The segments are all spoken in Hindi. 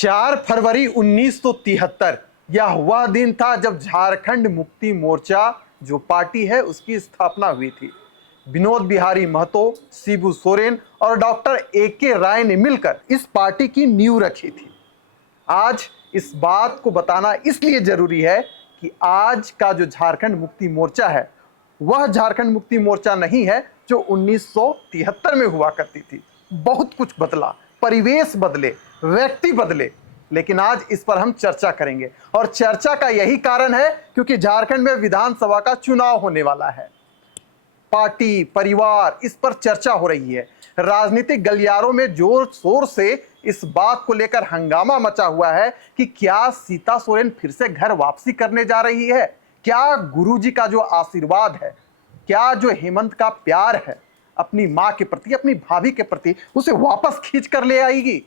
4 फरवरी 1973 यह वह दिन था जब झारखंड मुक्ति मोर्चा जो पार्टी है उसकी स्थापना हुई थी। विनोद बिहारी महतो, शिबू सोरेन और डॉक्टर ए.के. राय ने मिलकर इस पार्टी की नींव रखी थी। आज इस बात को बताना इसलिए जरूरी है कि आज का जो झारखंड मुक्ति मोर्चा है वह झारखंड मुक्ति मोर्चा नहीं है जो 1973 में हुआ करती थी। बहुत कुछ बदला, परिवेश बदले, व्यक्ति बदले, लेकिन आज इस पर हम चर्चा करेंगे। और चर्चा का यही कारण है क्योंकि झारखंड में विधानसभा का चुनाव होने वाला है। पार्टी, परिवार, इस पर चर्चा हो रही है। राजनीतिक गलियारों में जोर शोर से इस बात को लेकर हंगामा मचा हुआ है कि क्या सीता सोरेन फिर से घर वापसी करने जा रही है, क्या गुरुजी का जो आशीर्वाद है, क्या जो हेमंत का प्यार है अपनी मां के प्रति, अपनी भाभी के प्रति, उसे वापस खींच कर ले आएगी।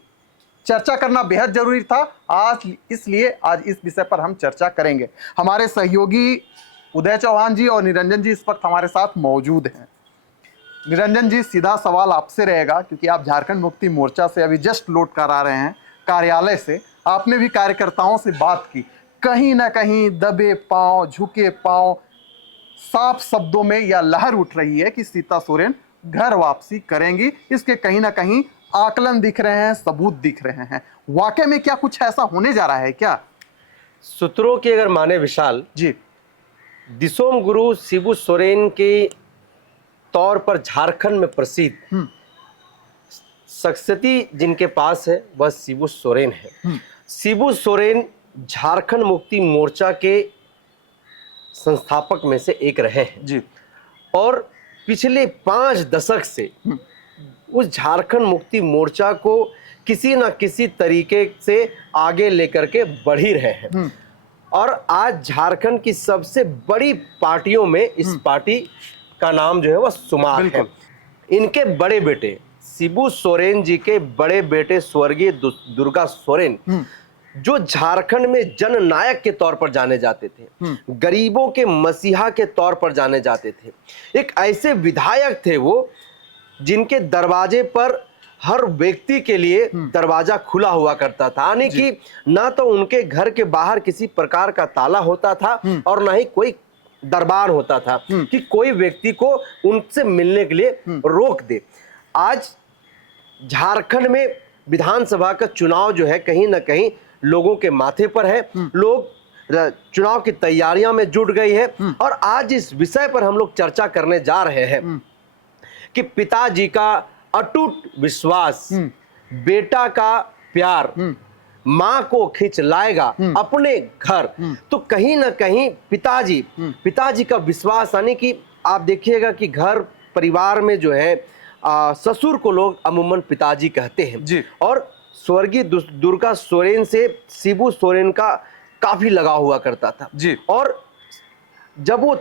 चर्चा करना बेहद जरूरी था आज, इसलिए आज इस विषय पर हम चर्चा करेंगे। हमारे सहयोगी उदय चौहान जी और निरंजन जी इस वक्त हमारे साथ मौजूद हैं। निरंजन जी, सीधा सवाल आपसे रहेगा क्योंकि आप झारखंड मुक्ति मोर्चा से अभी जस्ट लौट कर आ रहे हैं कार्यालय से। आपने भी कार्यकर्ताओं से बात की, कहीं ना कहीं दबे पांव, झुके पांव, साफ शब्दों में यह लहर उठ रही है कि सीता सोरेन घर वापसी करेंगी। इसके कहीं ना कहीं आकलन दिख रहे हैं, सबूत दिख रहे हैं। वाकई में क्या कुछ ऐसा होने जा रहा है क्या? सूत्रों की अगर माने विशाल जी, दिसोम गुरु शिबू सोरेन के तौर पर झारखंड में प्रसिद्ध शख्सियती जिनके पास है वह शिबू सोरेन है। शिबू सोरेन झारखंड मुक्ति मोर्चा के संस्थापक में से एक रहे हैं जी, और पिछले 5 दशक से उस झारखंड मुक्ति मोर्चा को किसी न किसी तरीके से आगे लेकर के बढ़ ही रहे हैं। और आज झारखंड की सबसे बड़ी पार्टियों में इस पार्टी का नाम जो है वह शुमार है। इनके बड़े बेटे शिबू सोरेन जी के बड़े बेटे स्वर्गीय दुर्गा सोरेन जो झारखंड में जननायक के तौर पर जाने जाते थे, गरीबों के मसीहा के तौर पर जाने जाते थे। एक ऐसे विधायक थे वो जिनके दरवाजे पर हर व्यक्ति के लिए दरवाजा खुला हुआ करता था, यानी कि ना तो उनके घर के बाहर किसी प्रकार का ताला होता था और ना ही कोई दरबार होता था कि कोई व्यक्ति को उनसे मिलने के लिए रोक दे। आज झारखंड में विधानसभा का चुनाव जो है कहीं ना कहीं लोगों के माथे पर है। लोग चुनाव की तैयारियां में जुट गई है और आज इस विषय पर हम लोग चर्चा करने जा रहे हैं कि पिताजी का अटूट विश्वास, बेटा का प्यार मां को खींच लाएगा अपने घर। तो कहीं ना कहीं पिताजी का विश्वास, यानी कि आप देखिएगा कि घर परिवार में जो है ससुर को लोग अमूमन पिताजी कहते हैं जी। और स्वर्गीय दुर्गा सोरेन से शिबू सोरेन का काफी लगाव हुआ करता था जी। और जब वो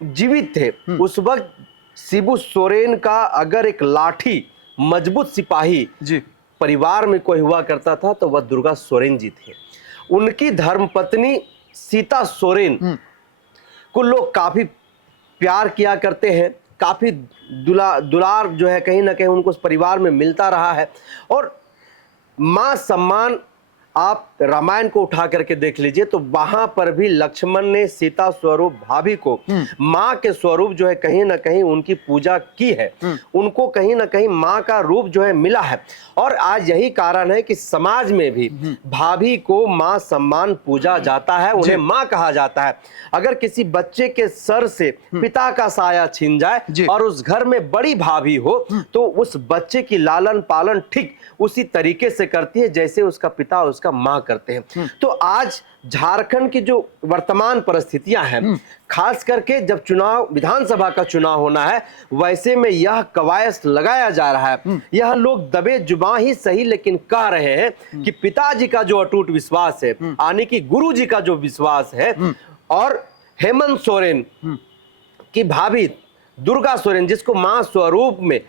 जीवित थे उस वक्त शिबू सोरेन का अगर एक लाठी मजबूत सिपाही जी परिवार में कोई हुआ करता था तो वह दुर्गा सोरेन जी थे। उनकी धर्मपत्नी सीता सोरेन को लोग काफी प्यार किया करते हैं, काफी दुलार जो है कहीं ना कहीं उनको उस परिवार में मिलता रहा है। और मां सम्मान आप रामायण को उठा करके देख लीजिए तो वहां पर भी लक्ष्मण ने सीता स्वरूप भाभी को मां के स्वरूप जो है कहीं ना कहीं उनकी पूजा की है, उनको कहीं ना कहीं मां का रूप जो है मिला है। और आज यही कारण है कि समाज में भी भाभी को मां सम्मान पूजा जाता है, उन्हें मां कहा जाता है। अगर किसी बच्चे के सर से पिता का साया छिन जाए और उस घर में बड़ी भाभी हो तो उस बच्चे की लालन पालन ठीक उसी तरीके से करती है जैसे उसका पिता उसका मां करते हैं। तो आज झारखंड की जो वर्तमान परिस्थितियां हैं, खास करके जब चुनाव विधानसभा का चुनाव होना है वैसे में यह कवायद लगाया जा रहा है। यह लोग दबे जुबां ही सही लेकिन कह रहे हैं कि पिताजी का जो अटूट विश्वास है, यानी कि गुरुजी का जो विश्वास है, और हेमंत सोरेन की भाभी दुर्गा सोरेन जिसको मां स्वरूप में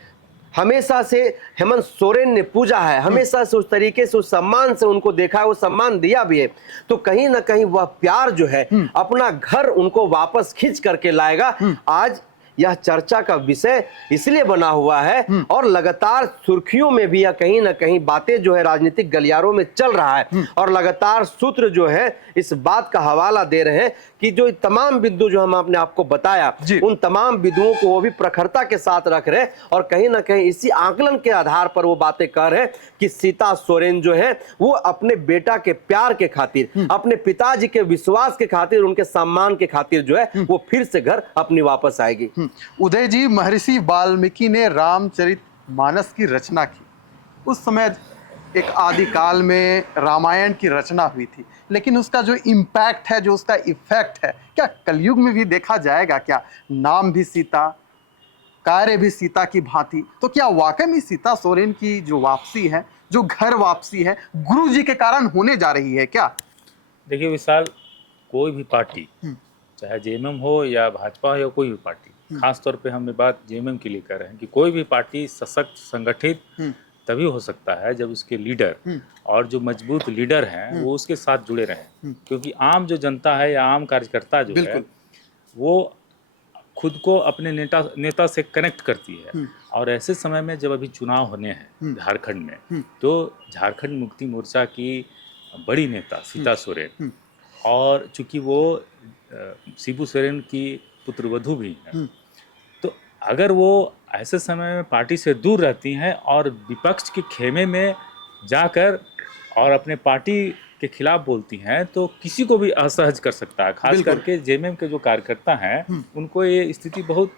हमेशा से हेमंत सोरेन ने पूजा है, हमेशा से उस तरीके से उस सम्मान से उनको देखा है, वो सम्मान दिया भी है। तो कहीं ना कहीं वह प्यार जो है अपना घर उनको वापस खींच करके लाएगा। आज यह चर्चा का विषय इसलिए बना हुआ है और लगातार सुर्खियों में भी या कहीं ना कहीं बातें जो है राजनीतिक गलियारों में चल रहा है और लगातार सूत्र जो है इस बात का हवाला दे रहे हैं कि जो तमाम बिंदु जो हम आपने आपको बताया उन तमाम बिंदुओं को वो भी प्रखरता के साथ रख रहे हैं और कहीं ना कहीं इसी आकलन के आधार पर वो बातें कह रहे हैं कि सीता सोरेन जो है वो अपने बेटा के प्यार के खातिर, अपने पिताजी के विश्वास के खातिर, उनके सम्मान के खातिर जो है वो फिर से घर अपनी वापस आएगी। उदय जी, महर्षि वाल्मीकि ने रामचरितमानस की रचना की। उस समय एक आदिकाल में रामायण की रचना हुई थी, लेकिन उसका जो इम्पैक्ट है, जो उसका इफेक्ट है, क्या कलयुग में भी देखा जाएगा? क्या नाम भी सीता, कार्य भी सीता की भांति, तो क्या वाकई में सीता सोरेन की जो वापसी है, जो घर वापसी है, गुरु जी के कारण होने जा रही है क्या? देखिए विशाल, कोई भी पार्टी, चाहे जेएमएम हो या भाजपा हो या कोई भी पार्टी, खास तौर पे हम ये बात जेएमएम के लिए कर रहे हैं कि कोई भी पार्टी सशक्त संगठित तभी हो सकता है जब उसके लीडर और जो मजबूत लीडर हैं वो उसके साथ जुड़े रहें। क्योंकि आम जो जनता है या आम कार्यकर्ता जो है वो खुद को अपने नेता से कनेक्ट करती है। और ऐसे समय में जब अभी चुनाव होने हैं झारखंड में, तो झारखंड मुक्ति मोर्चा की बड़ी नेता सीता सोरेन, और चूंकि वो शिबू सोरेन की पुत्रवधू भी हैं, तो अगर वो ऐसे समय में पार्टी से दूर रहती हैं और विपक्ष के खेमे में जाकर और अपने पार्टी के खिलाफ बोलती हैं, तो किसी को भी असहज कर सकता है। खास करके जेएमएम के जो कार्यकर्ता हैं उनको ये स्थिति बहुत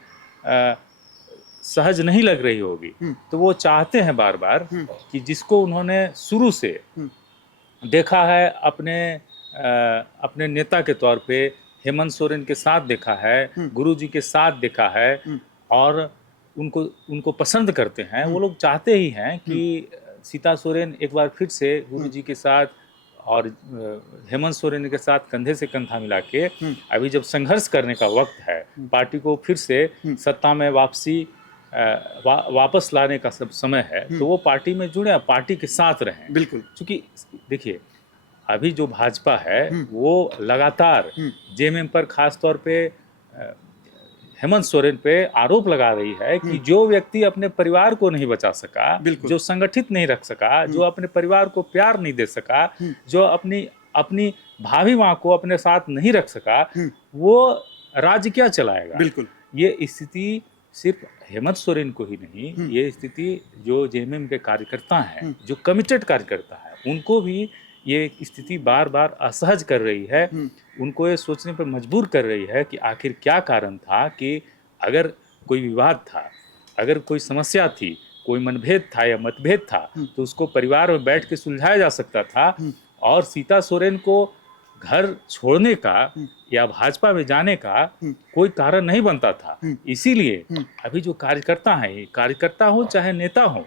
सहज नहीं लग रही होगी। तो वो चाहते हैं बार बार कि जिसको उन्होंने शुरू से देखा है अपने नेता के तौर पे, हेमंत सोरेन के साथ देखा है, गुरुजी के साथ देखा है और उनको पसंद करते हैं, वो लोग चाहते ही हैं कि सीता सोरेन एक बार फिर से गुरुजी के साथ और हेमंत सोरेन के साथ कंधे से कंधा मिला के अभी जब संघर्ष करने का वक्त है, पार्टी को फिर से सत्ता में वापस लाने का सब समय है, तो वो पार्टी में जुड़े, पार्टी के साथ रहें। बिल्कुल। क्योंकि देखिए अभी जो भाजपा है वो लगातार जेएमएम पर, खास तौर पे हेमंत सोरेन पे आरोप लगा रही है कि जो व्यक्ति अपने परिवार को नहीं बचा सका, जो संगठित नहीं रख सका, जो अपने परिवार को प्यार नहीं दे सका, जो अपनी भाभी माँ को अपने साथ नहीं रख सका, वो राज्य क्या चलाएगा? बिल्कुल। ये स्थिति सिर्फ हेमंत सोरेन को ही नहीं, ये स्थिति जो जेएमएम के कार्यकर्ता हैं, जो कमिटेड कार्यकर्ता है, उनको भी ये स्थिति बार बार असहज कर रही है। उनको ये सोचने पर मजबूर कर रही है कि आखिर क्या कारण था कि अगर कोई विवाद था, अगर कोई समस्या थी, कोई मनभेद था या मतभेद था, तो उसको परिवार में बैठ के सुलझाया जा सकता था और सीता सोरेन को घर छोड़ने का या भाजपा में जाने का कोई कारण नहीं बनता था। इसीलिए अभी जो कार्यकर्ता हैं, कार्यकर्ता हो चाहे नेता हो,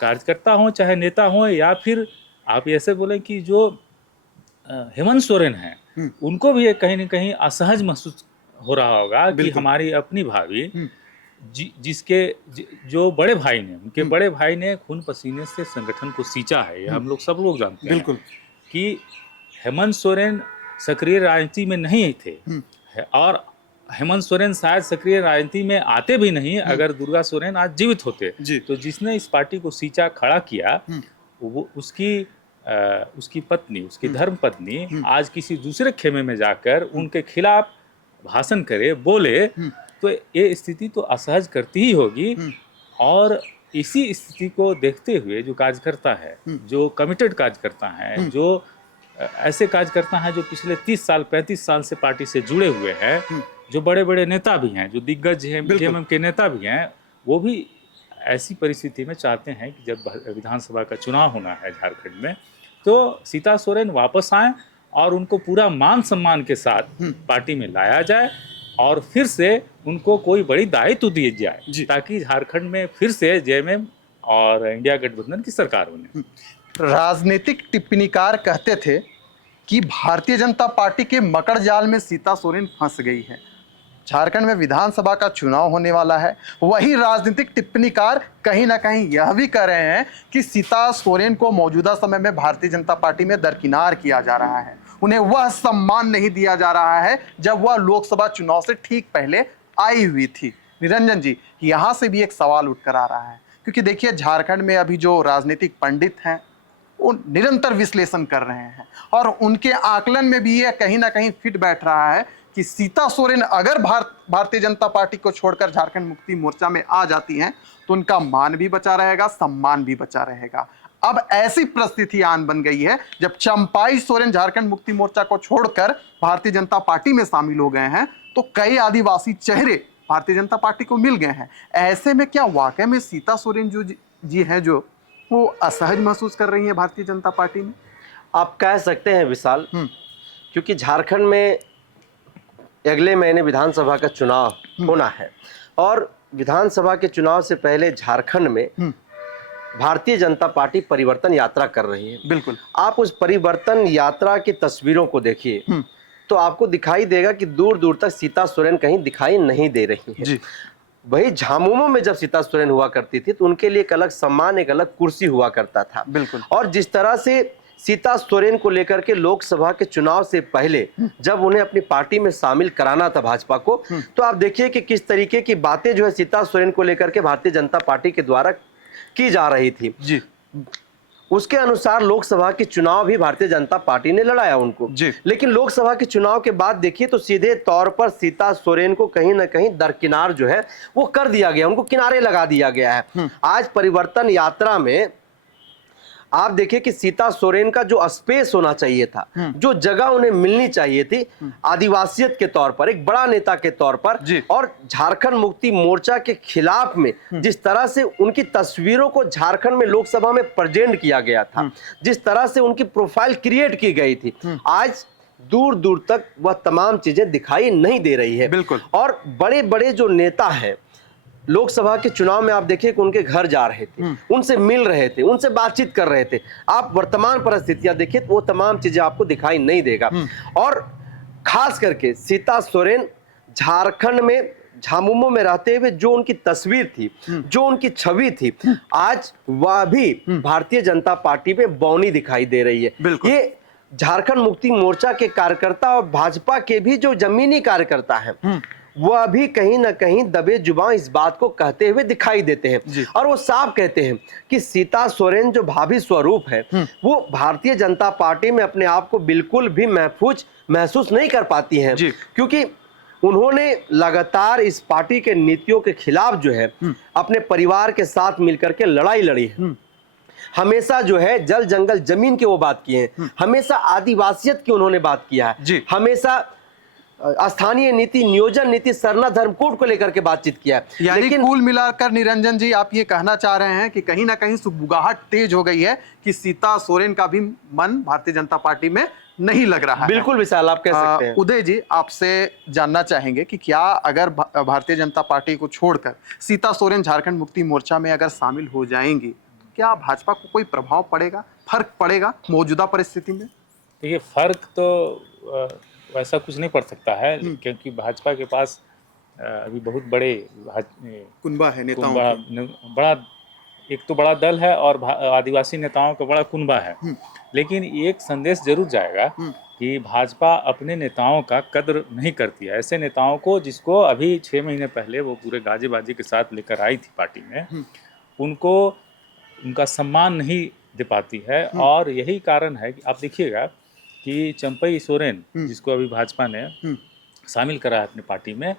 कार्यकर्ता हो चाहे नेता हो, या फिर आप ऐसे बोले कि जो हेमंत सोरेन हैं, उनको भी कहीं ना कहीं असहज महसूस हो रहा होगा कि हमारी अपनी भाभी जो बड़े भाई ने, उनके बड़े भाई ने खून पसीने से संगठन को सींचा है, हम लोग सब लोग जानते हैं कि हेमंत सोरेन सक्रिय राजनीति में नहीं थे और हेमंत सोरेन शायद सक्रिय राजनीति में आते भी नहीं अगर दुर्गा सोरेन आज जीवित होते। तो जिसने इस पार्टी को सींचा, खड़ा किया, वो उसकी पत्नी, उसकी धर्म पत्नी आज किसी दूसरे खेमे में जाकर उनके खिलाफ भाषण करे, बोले, तो ये स्थिति तो असहज करती ही होगी। और इसी स्थिति को देखते हुए जो कार्यकर्ता है, जो कमिटेड कार्यकर्ता हैं, जो ऐसे कार्यकर्ता हैं जो पिछले 30 साल 35 साल से पार्टी से जुड़े हुए हैं, जो बड़े बड़े नेता भी हैं, जो दिग्गज हैं, जेएमएम के नेता भी हैं, वो भी ऐसी परिस्थिति में चाहते हैं कि जब विधानसभा का चुनाव होना है झारखंड में, तो सीता सोरेन वापस आए और उनको पूरा मान सम्मान के साथ पार्टी में लाया जाए और फिर से उनको कोई बड़ी दायित्व दिए जाए, ताकि झारखंड में फिर से जेएमएम और इंडिया गठबंधन की सरकार बने। राजनीतिक टिप्पणीकार कहते थे कि भारतीय जनता पार्टी के मकर जाल में सीता सोरेन फंस गई है। झारखंड में विधानसभा का चुनाव होने वाला है, वही राजनीतिक टिप्पणीकार कहीं ना कहीं यह भी कह रहे हैं कि सीता सोरेन को मौजूदा समय में भारतीय जनता पार्टी में दरकिनार किया जा रहा है, उन्हें वह सम्मान नहीं दिया जा रहा है जब वह लोकसभा चुनाव से ठीक पहले आई हुई थी। निरंजन जी, यहाँ से भी एक सवाल उठकर आ रहा है, क्योंकि देखिए झारखंड में अभी जो राजनीतिक पंडित हैं वो निरंतर विश्लेषण कर रहे हैं और उनके आकलन में भी ये कहीं ना कहीं फिट बैठ रहा है कि सीता सोरेन अगर भारतीय जनता पार्टी को छोड़कर झारखंड मुक्ति मोर्चा में आ जाती हैं तो उनका मान भी बचा रहेगा, सम्मान भी बचा रहेगा। अब ऐसी परिस्थिति आन बन गई है जब चंपाई सोरेन झारखंड मुक्ति मोर्चा को छोड़कर भारतीय जनता पार्टी में शामिल हो गए हैं तो कई आदिवासी चेहरे भारतीय जनता पार्टी को मिल गए हैं। ऐसे में क्या वाकई में सीता सोरेन जी हैं जो वो असहज महसूस कर रही है भारतीय जनता पार्टी में? आप कह सकते हैं विशाल, क्योंकि झारखंड में अगले महीने विधानसभा का चुनाव होना है और विधानसभा के चुनाव से पहले झारखंड में भारतीय जनता पार्टी परिवर्तन यात्रा कर रही है। बिल्कुल। आप उस परिवर्तन यात्रा की तस्वीरों को देखिए तो आपको दिखाई देगा कि दूर दूर तक सीता सोरेन कहीं दिखाई नहीं दे रही है। जी। वही झामुमो में जब सीता सोरेन हुआ करती थी तो उनके लिए एक अलग सम्मान, एक अलग कुर्सी हुआ करता था। बिल्कुल। और जिस तरह से सीता सोरेन को लेकर के लोकसभा के चुनाव से पहले जब उन्हें अपनी पार्टी में शामिल कराना था भाजपा को, तो आप देखिए कि किस तरीके की बातें जो है सीता सोरेन को लेकर के भारतीय जनता पार्टी के द्वारा की जा रही थी। जी। उसके अनुसार लोकसभा के चुनाव भी भारतीय जनता पार्टी ने लड़ाया उनको। जी। लेकिन लोकसभा के चुनाव के बाद देखिए तो सीधे तौर पर सीता सोरेन को कहीं ना कहीं दरकिनार जो है वो कर दिया गया, उनको किनारे लगा दिया गया है। आज परिवर्तन यात्रा में आप देखिए कि सीता सोरेन का जो स्पेस होना चाहिए था, जो जगह उन्हें मिलनी चाहिए थी आदिवासियत के तौर पर, एक बड़ा नेता के तौर पर, और झारखंड मुक्ति मोर्चा के खिलाफ में जिस तरह से उनकी तस्वीरों को झारखंड में लोकसभा में प्रेजेंट किया गया था, जिस तरह से उनकी प्रोफाइल क्रिएट की गई थी, आज दूर दूर तक वह तमाम चीजें दिखाई नहीं दे रही है। बिल्कुल। और बड़े बड़े जो नेता हैं लोकसभा के चुनाव में आप देखिए कि उनके घर जा रहे थे, उनसे मिल रहे थे, उनसे बातचीत कर रहे थे। आप वर्तमान परिस्थितियां देखिए तो वो तमाम चीजें आपको दिखाई नहीं देगा। और खास करके सीता सोरेन झारखंड में झामुमो में रहते हुए जो उनकी तस्वीर थी, जो उनकी छवि थी, आज वह भी भारतीय जनता पार्टी में बौनी दिखाई दे रही है। ये झारखंड मुक्ति मोर्चा के कार्यकर्ता और भाजपा के भी जो जमीनी कार्यकर्ता हैं वह भी कहीं ना कहीं दबे जुबान इस बात को कहते हुए दिखाई देते हैं। और वो साफ कहते हैं कि सीता सोरेन जो भावी स्वरूप है वो भारतीय जनता पार्टी में अपने आप को बिल्कुल भी महफूज महसूस नहीं कर पाती हैं, क्योंकि उन्होंने लगातार इस पार्टी के नीतियों के खिलाफ जो है अपने परिवार के साथ मिलकर के लड़ाई लड़ी है। हमेशा जो है जल जंगल जमीन की वो बात की है, हमेशा आदिवासियत की उन्होंने बात किया है, हमेशा स्थानीय नीति, नियोजन नीति, सरना धर्म कोड को लेकर के बातचीत किया है। यानी कुल मिलाकर निरंजन जी आप ये कहना चाह रहे हैं कि कहीं ना कहीं सुगबुगाहट तेज हो गई है कि सीता सोरेन का भी मन भारतीय जनता पार्टी में नहीं लग रहा है। बिल्कुल विशाल, आप कह सकते हैं। उदय जी, आपसे जानना चाहेंगे कि क्या अगर भारतीय जनता पार्टी को छोड़कर सीता सोरेन झारखंड मुक्ति मोर्चा में अगर शामिल हो जाएंगी, क्या भाजपा को कोई प्रभाव पड़ेगा, फर्क पड़ेगा मौजूदा परिस्थिति में? देखिए, फर्क तो वैसा कुछ नहीं पड़ सकता है, क्योंकि भाजपा के पास अभी बहुत बड़े कुनबा है, नेताओं का बड़ा, एक तो बड़ा दल है और आदिवासी नेताओं का बड़ा कुनबा है। लेकिन एक संदेश जरूर जाएगा कि भाजपा अपने नेताओं का कद्र नहीं करती है। ऐसे नेताओं को जिसको अभी 6 महीने पहले वो पूरे गाजे बाजी के साथ लेकर आई थी पार्टी में, उनको उनका सम्मान नहीं दे पाती है। और यही कारण है कि आप देखिएगा कि चंपई सोरेन जिसको अभी भाजपा ने शामिल करा है अपनी पार्टी में,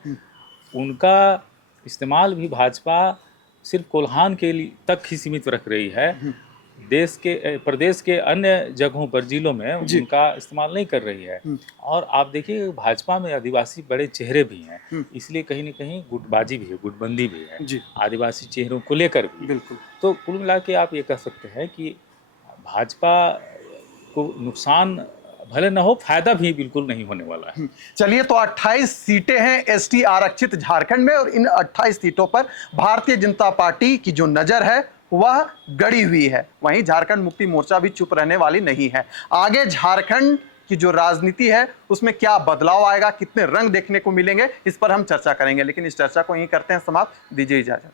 उनका इस्तेमाल भी भाजपा सिर्फ कोल्हान के लिए तक ही सीमित रख रही है। प्रदेश के अन्य जगहों पर, जिलों में उनका इस्तेमाल नहीं कर रही है। और आप देखिए भाजपा में आदिवासी बड़े चेहरे भी हैं, इसलिए कहीं न कहीं गुटबाजी भी है, गुटबंदी भी है आदिवासी चेहरों को लेकर भी। बिल्कुल। तो कुल मिला के आप ये कह सकते हैं कि भाजपा को नुकसान भले न हो, फायदा भी बिल्कुल नहीं होने वाला है। चलिए, तो 28 सीटें हैं एसटी आरक्षित झारखंड में और इन 28 सीटों पर भारतीय जनता पार्टी की जो नजर है वह गड़ी हुई है। वहीं झारखंड मुक्ति मोर्चा भी चुप रहने वाली नहीं है। आगे झारखंड की जो राजनीति है उसमें क्या बदलाव आएगा, कितने रंग देखने को मिलेंगे, इस पर हम चर्चा करेंगे। लेकिन इस चर्चा को यहीं करते हैं समाप्त। दीजिए इजाजत।